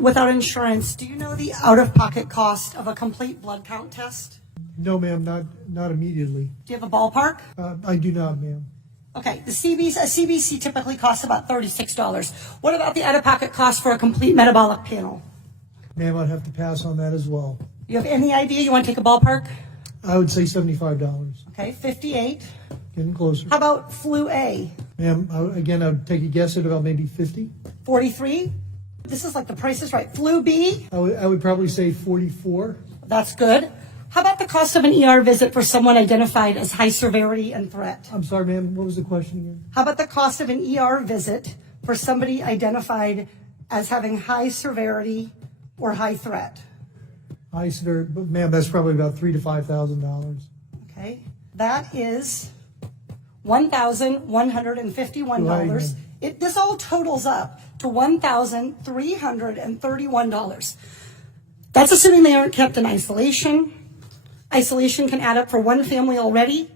without insurance, do you know the out-of-pocket cost of a complete blood count test? No, ma'am, not immediately. Do you have a ballpark? I do not, ma'am. Okay, a CBC typically costs about $36. What about the out-of-pocket cost for a complete metabolic panel? Ma'am, I'd have to pass on that as well. You have any idea? You want to take a ballpark? I would say $75. Okay, 58. Getting closer. How about flu A? Ma'am, I would take a guess at about maybe 50. 43. This is like the Price is Right. Flu B? I would probably say 44. That's good. How about the cost of an ER visit for someone identified as high severity and threat? I'm sorry, ma'am, what was the question again? How about the cost of an ER visit for somebody identified as having high severity or high threat? High severity, but ma'am, that's probably about $3,000 to $5,000. Okay, that is $1,151. This all totals up to $1,331. That's assuming they aren't kept in isolation. Isolation can add up for one family already,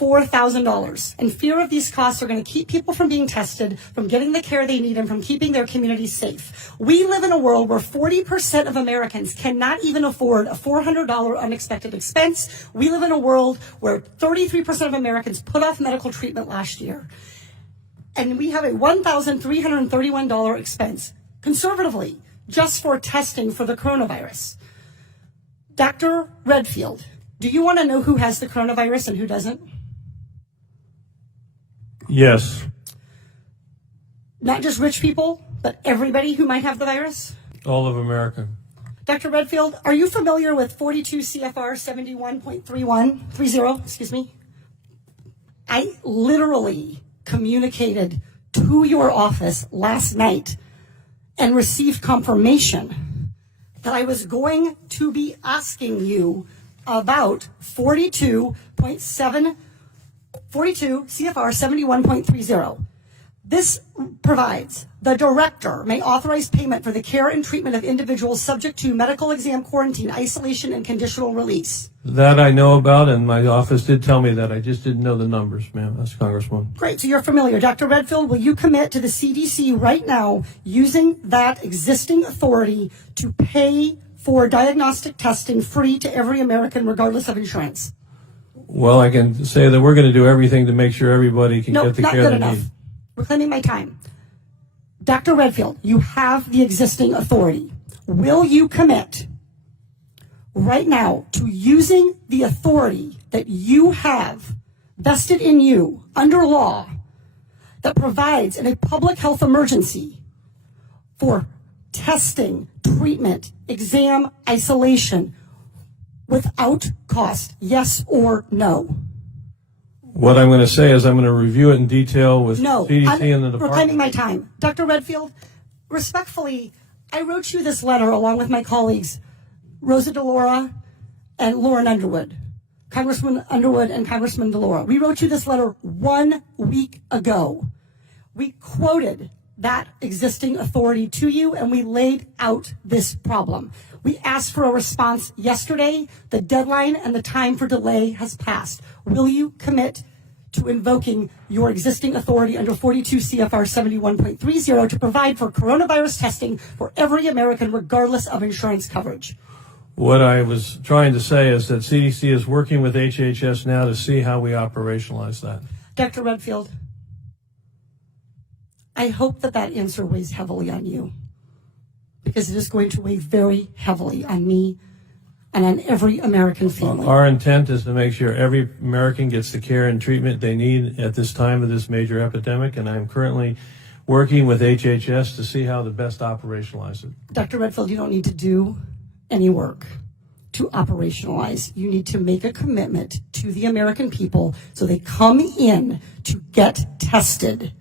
$4,000. And fear of these costs are going to keep people from being tested, from getting the care they need, and from keeping their communities safe. We live in a world where 40% of Americans cannot even afford a $400 unexpected expense. We live in a world where 33% of Americans put off medical treatment last year. And we have a $1,331 expense, conservatively, just for testing for the coronavirus. Dr. Redfield, do you want to know who has the coronavirus and who doesn't? Yes. Not just rich people, but everybody who might have the virus? All of America. Dr. Redfield, are you familiar with 42 CFR 71.30, excuse me? I literally communicated to your office last night and received confirmation that I was going to be asking you about 42 CFR 71.30. This provides the director may authorize payment for the care and treatment of individuals subject to medical exam, quarantine, isolation, and conditional release. That I know about, and my office did tell me that. I just didn't know the numbers, ma'am. That's Congresswoman. Great, so you're familiar. Dr. Redfield, will you commit to the CDC right now using that existing authority to pay for diagnostic testing free to every American regardless of insurance? Well, I can say that we're going to do everything to make sure everybody can get the care they need. Reclaiming my time. Dr. Redfield, you have the existing authority. Will you commit right now to using the authority that you have vested in you under law that provides in a public health emergency for testing, treatment, exam, isolation without cost? Yes or no? What I'm going to say is I'm going to review it in detail with CDC and the department. Reclaiming my time. Dr. Redfield, respectfully, I wrote you this letter along with my colleagues, Rosa DeLaura and Lauren Underwood, Congressman Underwood and Congressman DeLaura. We wrote you this letter 1 week ago. We quoted that existing authority to you, and we laid out this problem. We asked for a response yesterday. The deadline and the time for delay has passed. Will you commit to invoking your existing authority under 42 CFR 71.30 to provide for coronavirus testing for every American regardless of insurance coverage? What I was trying to say is that CDC is working with HHS now to see how we operationalize that. Dr. Redfield, I hope that answer weighs heavily on you, because it is going to weigh very heavily on me and on every American family. Our intent is to make sure every American gets the care and treatment they need at this time of this major epidemic, and I'm currently working with HHS to see how to best operationalize it. Dr. Redfield, you don't need to do any work to operationalize. You need to make a commitment to the American people so they come in to get tested.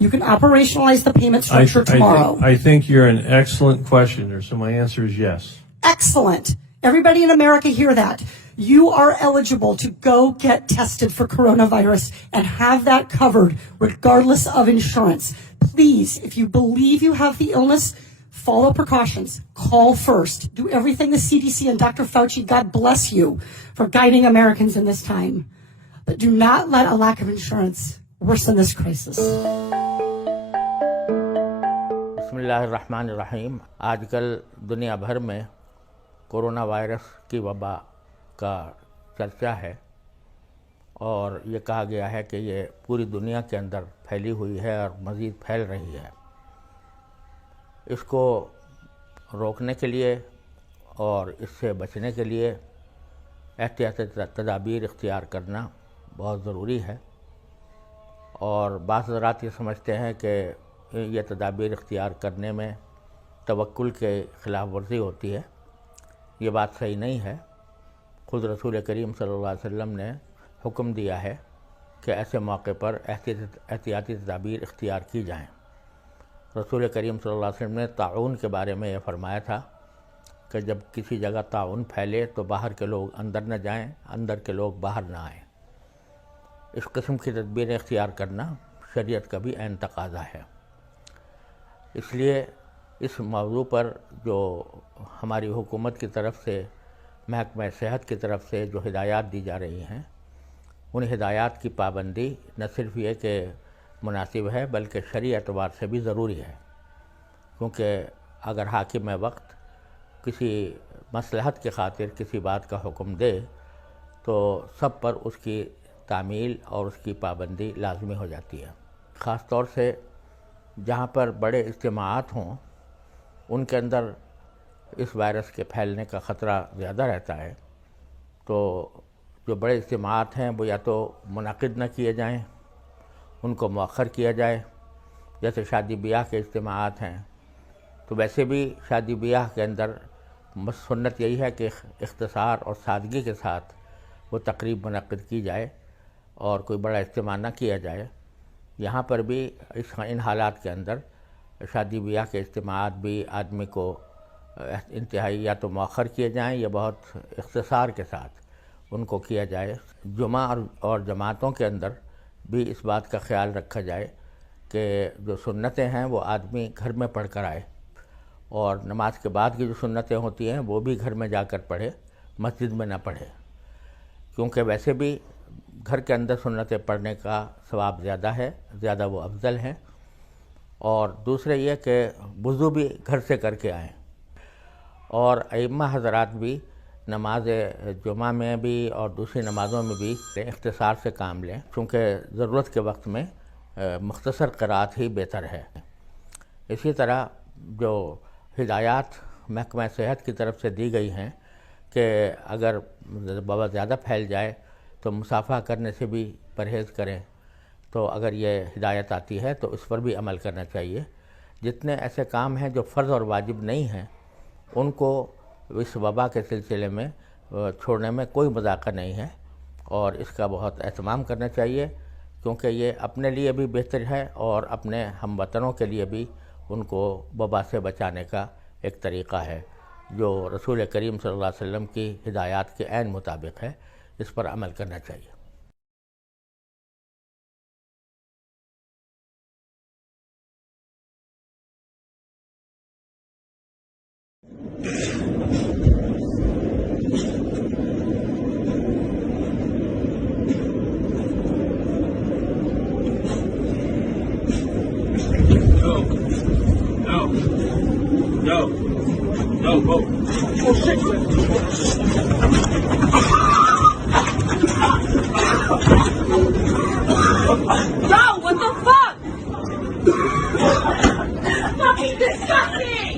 You can operationalize the payment structure tomorrow. I think you're an excellent questioner, so my answer is yes. Excellent. Everybody in America hear that. You are eligible to go get tested for coronavirus and have that covered regardless of insurance. Please, if you believe you have the illness, follow precautions. Call first. Do everything the CDC and Dr. Fauci, God bless you, for guiding Americans in this time. But do not let a lack of insurance worsen this crisis. بسم اللہ الرحمن الرحیم. آج کل دنیا بھر میں corona virus کی وبا کا چرچا ہے اور یہ کہا گیا ہے کہ یہ پوری دنیا کے اندر پھیلی ہوئی ہے اور مزید پھیل رہی ہے. اس کو روکنے کے لیے اور اس سے بچنے کے لیے احتیاطی تدابیر اختیار کرنا بہت ضروری ہے. اور بعض حضرات یہ سمجھتے ہیں کہ یہ تدابیر اختیار کرنے میں توکل کے خلاف ورزی ہوتی ہے. یہ بات صحیح نہیں ہے. خود رسول کریم صلی اللہ علیہ وسلم نے حکم دیا ہے کہ ایسے موقع پر احتیاطی تدابیر اختیار کی جائیں. رسول کریم صلی اللہ علیہ وسلم نے طاعون کے بارے میں یہ فرمایا تھا کہ جب کسی جگہ طاعون پھیلے تو باہر کے لوگ اندر نہ جائیں، اندر کے لوگ باہر نہ آئیں. اس قسم کی تدبیریں اختیار کرنا شریعت کا بھی عین تقاضا ہے. اس لیے اس موضوع پر جو ہماری حکومت کی طرف سے، محکمہ صحت کی طرف سے جو ہدایات دی جا رہی ہیں، ان ہدایات کی پابندی نہ صرف یہ کہ مناسب ہے بلکہ شرعی اعتبار سے بھی ضروری ہے. کیونکہ اگر حاکم وقت کسی مصلحت کی خاطر کسی بات کا حکم دے تو سب پر اس کی تعمیل اور اس کی پابندی لازمی ہو جاتی ہے. خاص طور سے جہاں پر بڑے اجتماعات ہوں ان کے اندر اس وائرس کے پھیلنے کا خطرہ زیادہ رہتا ہے. تو جو بڑے اجتماعات ہیں وہ یا تو منعقد نہ کیے جائیں، ان کو مؤخر کیا جائے. جیسے شادی بیاہ کے اجتماعات ہیں تو ویسے بھی شادی بیاہ کے اندر سنت یہی ہے کہ اختصار اور سادگی کے ساتھ وہ تقریب منعقد کی جائے اور کوئی بڑا اجتماع نہ کیا جائے. یہاں پر بھی ان حالات کے اندر شادی بیاہ کے اجتماعات بھی آدمی کو انتہائی یا تو مؤخر کیے جائیں یا بہت اختصار کے ساتھ ان کو کیا جائے. جمعہ اور جماعتوں کے اندر بھی اس بات کا خیال رکھا جائے کہ جو سنتیں ہیں وہ آدمی گھر میں پڑھ کر آئے اور نماز کے بعد کی جو سنتیں ہوتی ہیں وہ بھی گھر میں جا کر پڑھے، مسجد میں نہ پڑھے. کیونکہ ویسے بھی گھر کے اندر سنتیں پڑھنے کا ثواب زیادہ ہے، زیادہ وہ افضل ہیں. اور دوسرے یہ کہ وضو بھی گھر سے کر کے آئیں. اور ائمہ حضرات بھی نماز جمعہ میں بھی اور دوسری نمازوں میں بھی اختصار سے کام لیں، چونکہ ضرورت کے وقت میں مختصر قرات ہی بہتر ہے. اسی طرح جو ہدایات محکمہ صحت کی طرف سے دی گئی ہیں کہ اگر وبا زیادہ پھیل جائے تو مصافحہ کرنے سے بھی پرہیز کریں، تو اگر یہ ہدایت آتی ہے تو اس پر بھی عمل کرنا چاہیے. جتنے ایسے کام ہیں جو فرض اور واجب نہیں ہیں ان کو اس وبا کے سلسلے میں چھوڑنے میں کوئی مذاق نہیں ہے اور اس کا بہت اہتمام کرنا چاہیے. کیونکہ یہ اپنے لیے بھی بہتر ہے اور اپنے ہم وطنوں کے لیے بھی ان کو وبا سے بچانے کا ایک طریقہ ہے جو رسول کریم صلی اللہ علیہ وسلم کی ہدایات کے عین مطابق ہے. اس پر عمل کرنا چاہیے. No, go. Oh, shit. Yo, what the fuck? Fucking disgusting!